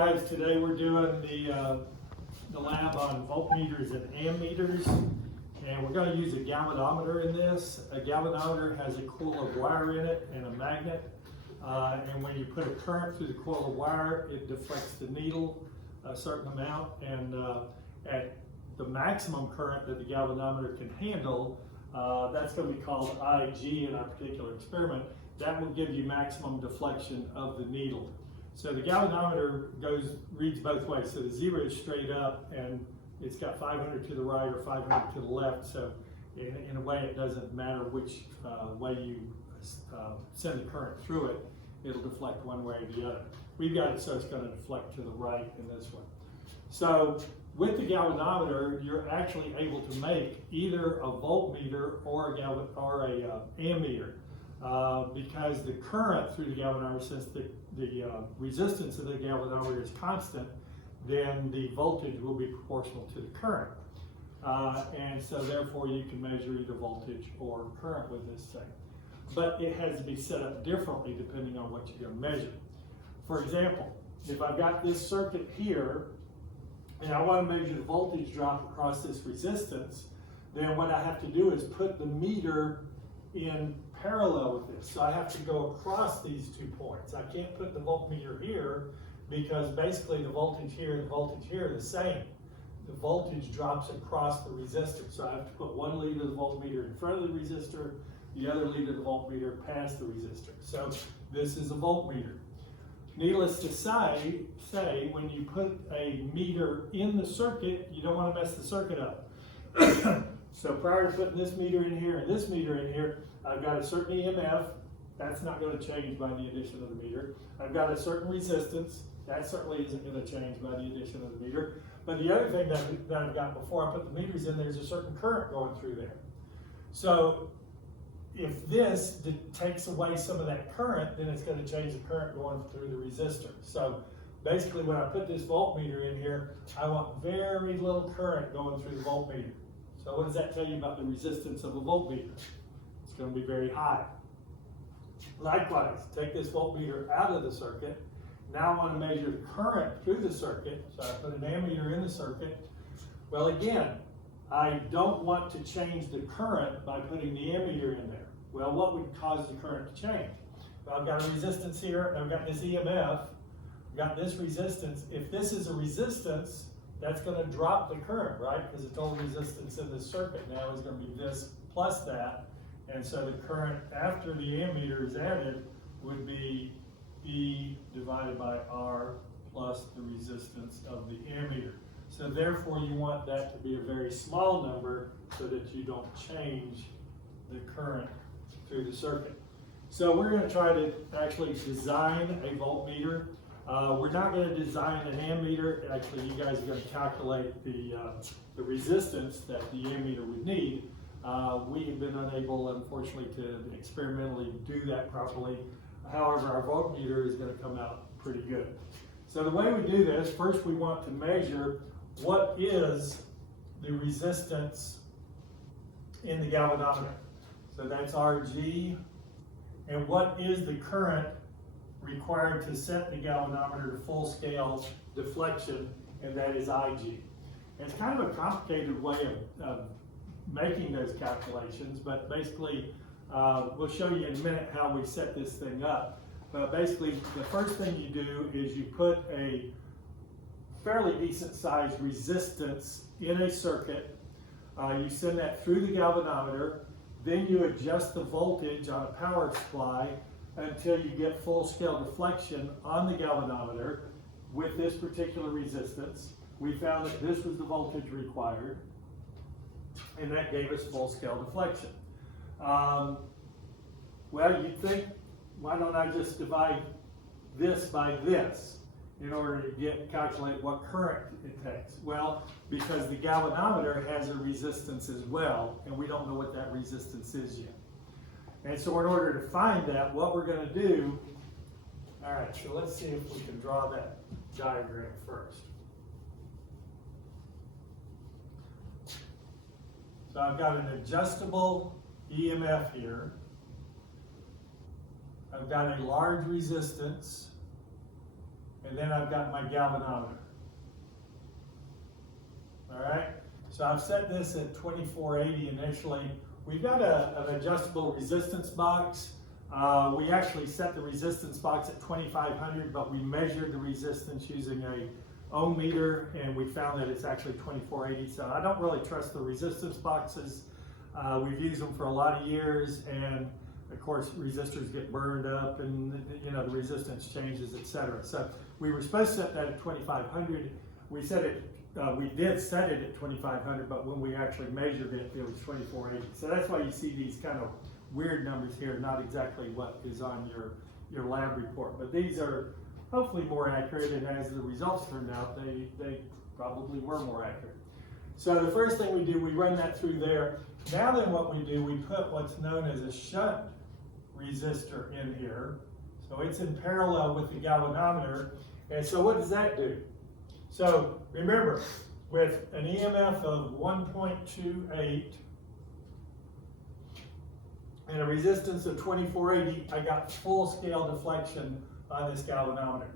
guys, today we're doing the lab on voltmeters and ammeters, and we're going to use a galvanometer in this. A galvanometer has a coil of wire in it and a magnet, and when you put a current through the coil of wire, it deflects the needle a certain amount, and at the maximum current that the galvanometer can handle, that's going to be called IG in our particular experiment. That will give you maximum deflection of the needle. So the galvanometer reads both ways. So the zero is straight up, and it's got 500 to the right or 500 to the left. So in a way, it doesn't matter which way you send the current through it. It'll deflect one way or the other. We've got it so it's going to deflect to the right in this one. So with the galvanometer, you're actually able to make either a voltmeter or a ammeter. Because the current through the galvanometer, since the resistance of the galvanometer is constant, then the voltage will be proportional to the current. And so therefore you can measure either voltage or current with this thing. But it has to be set up differently depending on what you're going to measure. For example, if I've got this circuit here, and I want to measure the voltage drop across this resistance, then what I have to do is put the meter in parallel with this. So I have to go across these 2 points. I can't put the voltmeter here because basically the voltage here and the voltage here are the same. The voltage drops across the resistor. So I have to put one lead of the voltmeter in front of the resistor, the other lead of the voltmeter past the resistor. So this is a voltmeter. Needless to say, when you put a meter in the circuit, you don't want to mess the circuit up. So prior to putting this meter in here and this meter in here, I've got a certain EMF. That's not going to change by the addition of the meter. I've got a certain resistance. That certainly isn't going to change by the addition of the meter. But the other thing that I've got before I put the meters in, there's a certain current going through there. So if this takes away some of that current, then it's going to change the current going through the resistor. So basically when I put this voltmeter in here, I want very little current going through the voltmeter. So what does that tell you about the resistance of a voltmeter? It's going to be very high. Likewise, take this voltmeter out of the circuit. Now I want to measure current through the circuit. So I put an ammeter in the circuit. Well, again, I don't want to change the current by putting the ammeter in there. Well, what would cause the current to change? Well, I've got a resistance here, and I've got this EMF. I've got this resistance. If this is a resistance, that's going to drop the current, right? Because the total resistance in this circuit now is going to be this plus that. And so the current after the ammeter is added would be E divided by R plus the resistance of the ammeter. So therefore you want that to be a very small number so that you don't change the current through the circuit. So we're going to try to actually design a voltmeter. We're not going to design an ammeter. Actually, you guys are going to calculate the resistance that the ammeter would need. We have been unable, unfortunately, to experimentally do that properly. However, our voltmeter is going to come out pretty good. So the way we do this, first we want to measure what is the resistance in the galvanometer. So that's RG. And what is the current required to set the galvanometer to full scale deflection, and that is IG. And it's kind of a complicated way of making those calculations, but basically we'll show you in a minute how we set this thing up. But basically the first thing you do is you put a fairly decent sized resistance in a circuit. You send that through the galvanometer, then you adjust the voltage on a power supply until you get full scale deflection on the galvanometer with this particular resistance. We found that this was the voltage required, and that gave us full scale deflection. Well, you'd think, why don't I just divide this by this in order to calculate what current it takes? Well, because the galvanometer has a resistance as well, and we don't know what that resistance is yet. And so in order to find that, what we're going to do, all right, so let's see if we can draw that diagram first. So I've got an adjustable EMF here. I've got a large resistance. and then I've got my galvanometer. All right, so I've set this at 2480 initially. We've got an adjustable resistance box. We actually set the resistance box at 2500, but we measured the resistance using a ohm meter, and we found that it's actually 2480. So I don't really trust the resistance boxes. We've used them for a lot of years, and of course resistors get burned up, and you know the resistance changes, etc. So we were supposed to set that at 2500. We set it. We did set it at 2500, but when we actually measured it, it was 2480. So that's why you see these kind of weird numbers here, not exactly what is on your lab report. But these are hopefully more accurate, and as the results turned out, they probably were more accurate. So the first thing we do, we run that through there. Now then what we do, we put what's known as a shunt resistor in here. So it's in parallel with the galvanometer. And so what does that do? So remember, with an EMF of 1.28 and a resistance of 2480, I got full scale deflection on this galvanometer.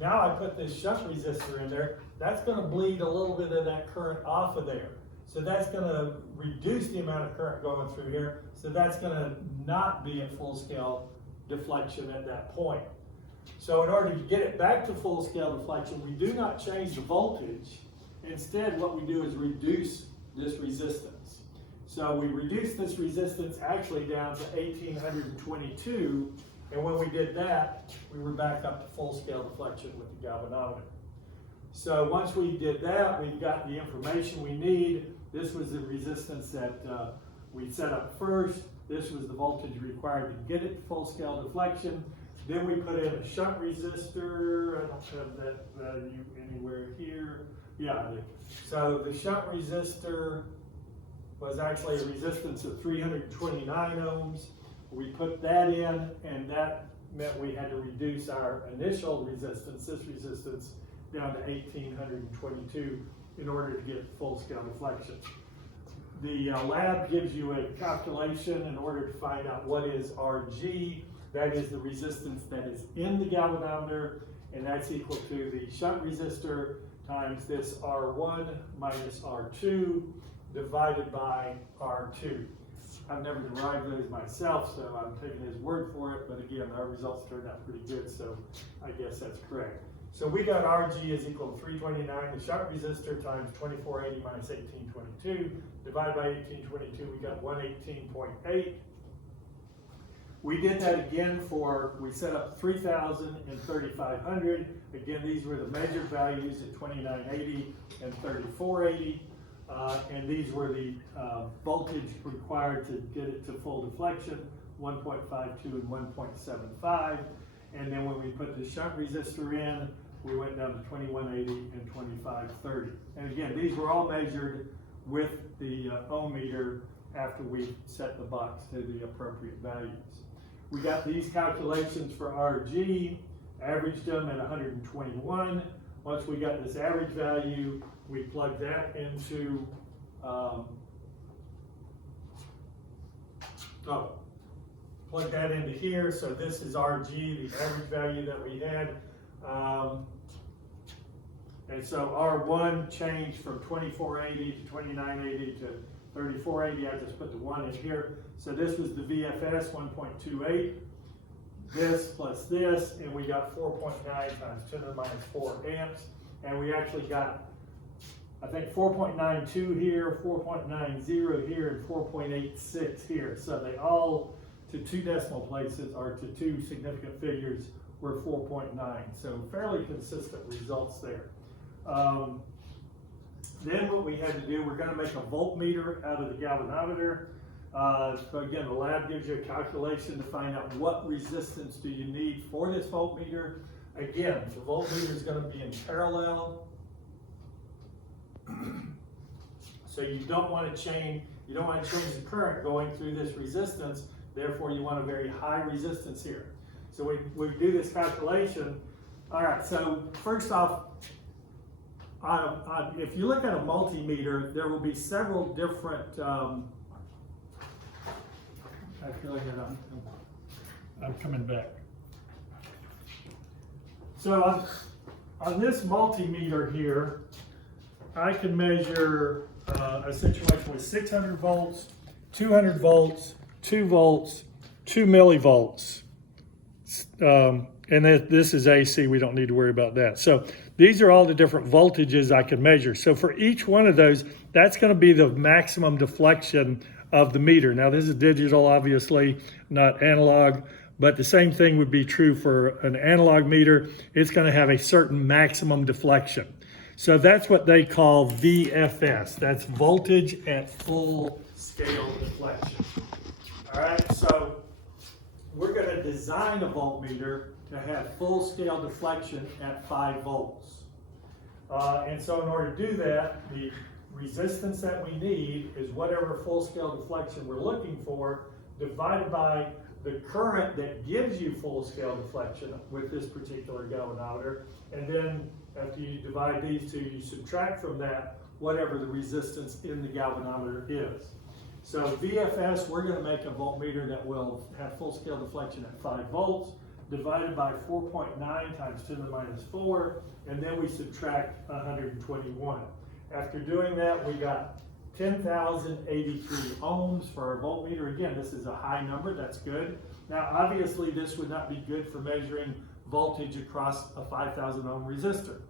Now I put this shunt resistor in there, that's going to bleed a little bit of that current off of there. So that's going to reduce the amount of current going through here. So that's going to not be at full scale deflection at that point. So in order to get it back to full scale deflection, we do not change the voltage. Instead, what we do is reduce this resistance. So we reduce this resistance actually down to 1822. And when we did that, we were back up to full scale deflection with the galvanometer. So once we did that, we've got the information we need. This was the resistance that we set up first. This was the voltage required to get it to full scale deflection. Then we put in a shunt resistor. I don't have that value anywhere here. Yeah, so the shunt resistor was actually a resistance of 329 ohms. We put that in, and that meant we had to reduce our initial resistance, this resistance, down to 1822 in order to get full scale deflection. The lab gives you a calculation in order to find out what is RG. That is the resistance that is in the galvanometer, and that's equal to the shunt resistor times this R1 minus R2 divided by R2. I've never derived those myself, so I'm taking his word for it, but again, our results turned out pretty good, so I guess that's correct. So we got RG is equal to 329, the shunt resistor times 2480 minus 1822, divided by 1822, we got 118.8. We did that again we set up 3000 and 3500. Again, these were the measured values at 2980 and 3480. And these were the voltage required to get it to full deflection, 1.52 and 1.75. And then when we put the shunt resistor in, we went down to 2180 and 2530. And again, these were all measured with the ohm meter after we set the box to the appropriate values. We got these calculations for RG, averaged them at 121. Once we got this average value, we plugged that into, plug that into here. So this is RG, the average value that we had. And so R1 changed from 2480 to 2980 to 3480. I just put the 1 in here. So this was the VFS 1.28. This plus this, and we got 4.9 times 10 to the minus 4 amps. And we actually got, I think, 4.92 here, 4.90 here, and 4.86 here. So they all, to 2 decimal places, or to 2 significant figures, were 4.9. So fairly consistent results there. Then what we had to do, we're going to make a voltmeter out of the galvanometer. So again, the lab gives you a calculation to find out what resistance do you need for this voltmeter. Again, the voltmeter is going to be in parallel. So you don't want to change the current going through this resistance. Therefore, you want a very high resistance here. So we do this calculation. All right, so first off, if you look at a multimeter, there will be several different, I feel like I'm coming back. So on this multimeter here, I can measure a situation with 600 volts, 200 volts, 2 volts, 2 millivolts. And this is AC, we don't need to worry about that. So these are all the different voltages I can measure. So for each one of those, that's going to be the maximum deflection of the meter. Now this is digital, obviously, not analog, but the same thing would be true for an analog meter. It's going to have a certain maximum deflection. So that's what they call VFS. That's voltage at full scale deflection. All right, so we're going to design a voltmeter to have full scale deflection at 5 volts. And so in order to do that, the resistance that we need is whatever full scale deflection we're looking for divided by the current that gives you full scale deflection with this particular galvanometer. And then after you divide these two, you subtract from that whatever the resistance in the galvanometer is. So VFS, we're going to make a voltmeter that will have full scale deflection at 5 volts divided by 4.9 times 10 to the minus 4, and then we subtract 121. After doing that, we got 10,083 ohms for our voltmeter. Again, this is a high number, that's good. Now, obviously, this would not be good for measuring voltage across a 5,000 ohm resistor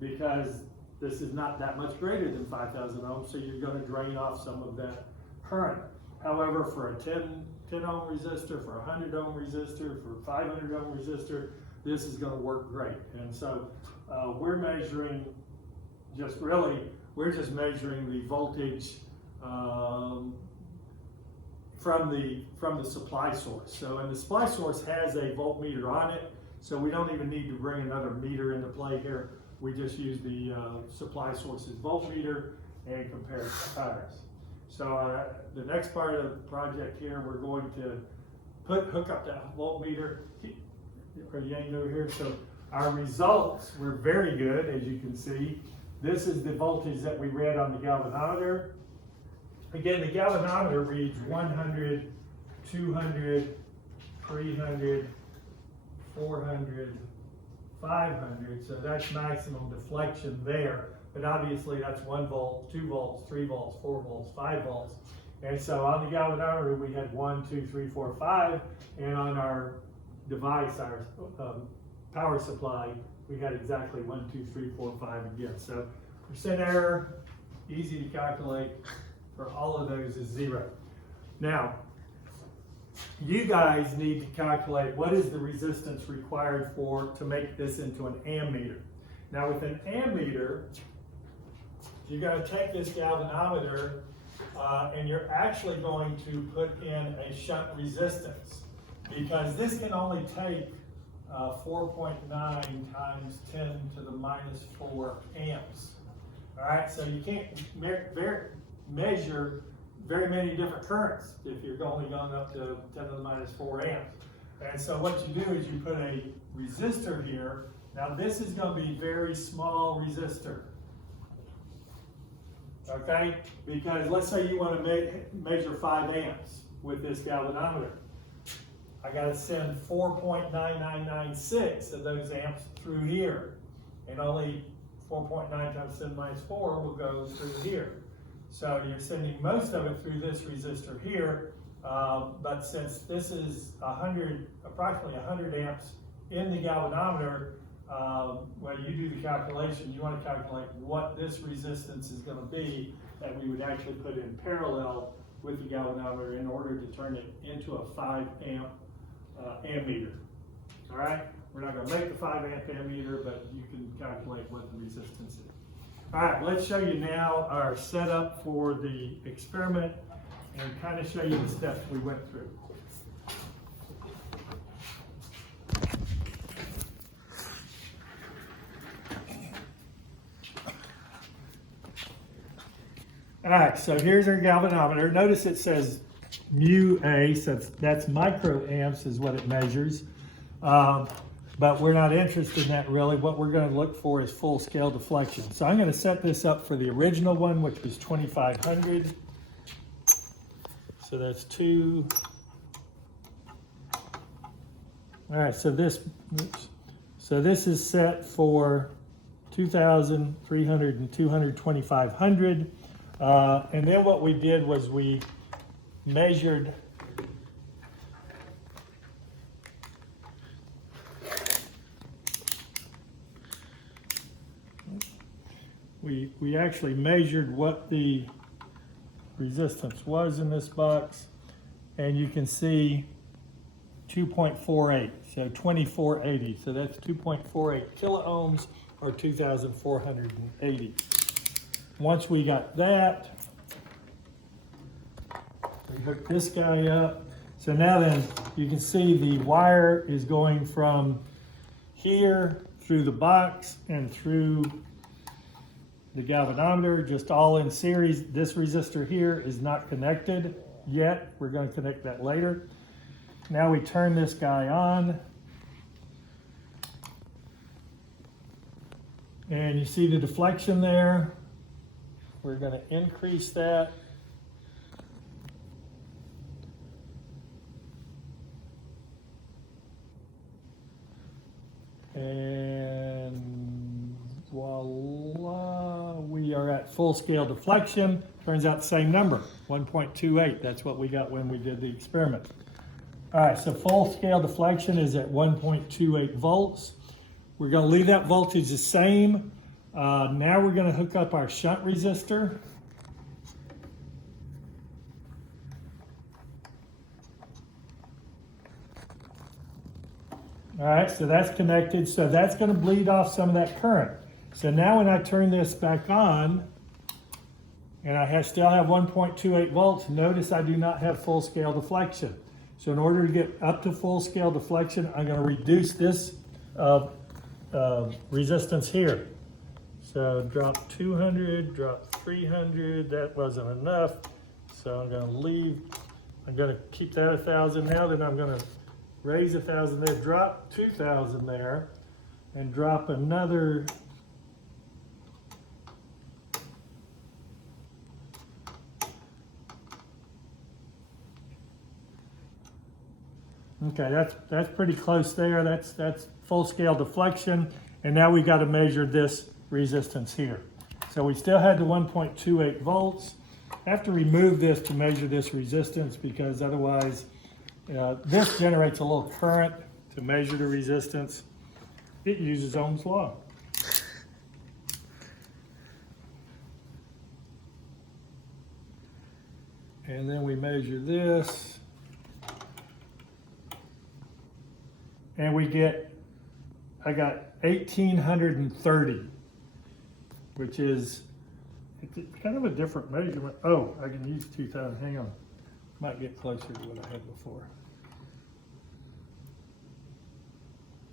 because this is not that much greater than 5,000 ohms, so you're going to drain off some of that current. However, for a 10 ohm resistor, for a 100 ohm resistor, for a 500 ohm resistor, this is going to work great. And so we're measuring we're just measuring the voltage from the supply source. So, and the supply source has a voltmeter on it, so we don't even need to bring another meter into play here. We just use the supply source's voltmeter and compare it to ours. So the next part of the project here, we're going to hook up that voltmeter. Are you over here? So our results were very good, as you can see. This is the voltage that we read on the galvanometer. Again, the galvanometer reads 100, 200, 300, 400, 500. So that's maximum deflection there. But obviously that's 1 volt, 2 volts, 3 volts, 4 volts, 5 volts. And so on the galvanometer, we had 1, 2, 3, 4, 5. And on our device, our power supply, we had exactly 1, 2, 3, 4, 5 again. So percent error, easy to calculate for all of those is 0. Now, you guys need to calculate what is the resistance required to make this into an ammeter. Now with an ammeter, you're going to take this galvanometer and you're actually going to put in a shunt resistance because this can only take 4.9 times 10 to the minus 4 amps. All right, so you can't measure very many different currents if you're only going up to 10 to the minus 4 amps. And so what you do is you put a resistor here. Now this is going to be very small resistor. Okay, because let's say you want to measure 5 amps with this galvanometer. I got to send 4.9996 of those amps through here, and only 4.9 times 10 minus 4 will go through here. So you're sending most of it through this resistor here, but since this is approximately 100 amps in the galvanometer, when you do the calculation, you want to calculate what this resistance is going to be that we would actually put in parallel with the galvanometer in order to turn it into a 5 amp ammeter. All right, we're not going to make the 5 amp ammeter, but you can calculate what the resistance is. All right, let's show you now our setup for the experiment and kind of show you the steps we went through. All right, so here's our galvanometer. Notice it says mu A, so that's microamps is what it measures. But we're not interested in that really. What we're going to look for is full scale deflection. So I'm going to set this up for the original one, which was 2500. So that's 2. All right, so this is set for 2,300 and 2,500. And then what we did was we measured we actually measured what the resistance was in this box, and you can see 2.48, so 2480. So that's 2.48 kiloohms or 2,480. Once we got that, we hooked this guy up. So now then you can see the wire is going from here through the box and through the galvanometer, just all in series. This resistor here is not connected yet. We're going to connect that later. Now we turn this guy on. And you see the deflection there. We're going to increase that. And voila, we are at full scale deflection. Turns out the same number, 1.28. That's what we got when we did the experiment. All right, so full scale deflection is at 1.28 volts. We're going to leave that voltage the same. Now we're going to hook up our shunt resistor. All right, so that's connected. So that's going to bleed off some of that current. So now when I turn this back on, and I still have 1.28 volts, notice I do not have full scale deflection. So in order to get up to full scale deflection, I'm going to reduce this resistance here. So drop 200, drop 300, that wasn't enough. So I'm going to leave, I'm going to keep that 1,000 now, then I'm going to raise 1,000 there, drop 2,000 there, and drop another okay, that's pretty close there. That's full scale deflection. And now we got to measure this resistance here. So we still had the 1.28 volts. I have to remove this to measure this resistance because otherwise this generates a little current to measure the resistance. It uses Ohm's law. And then we measure this. And we get, I got 1,830, which is kind of a different measurement. Oh, I can use 2,000, hang on. Might get closer to what I had before.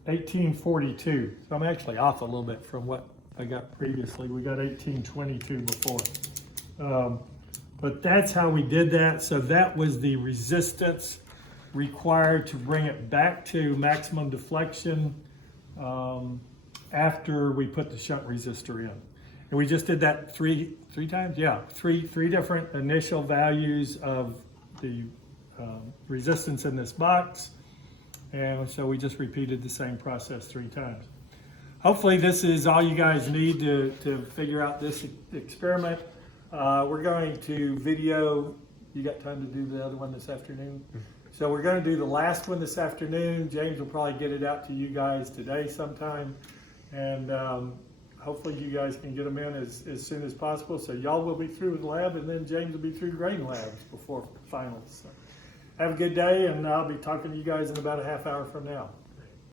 1842, so I'm actually off a little bit from what I got previously. We got 1822 before. But that's how we did that. So that was the resistance required to bring it back to maximum deflection after we put the shunt resistor in. And we just did that three times? Yeah, three different initial values of the resistance in this box. And so we just repeated the same process 3 times. Hopefully this is all you guys need to figure out this experiment. We're going to video, you got time to do the other one this afternoon? So we're going to do the last one this afternoon. James will probably get it out to you guys today sometime. And hopefully you guys can get them in as soon as possible. So y'all will be through with the lab, and then James will be through grading labs before finals. So have a good day, and I'll be talking to you guys in about a half hour from now.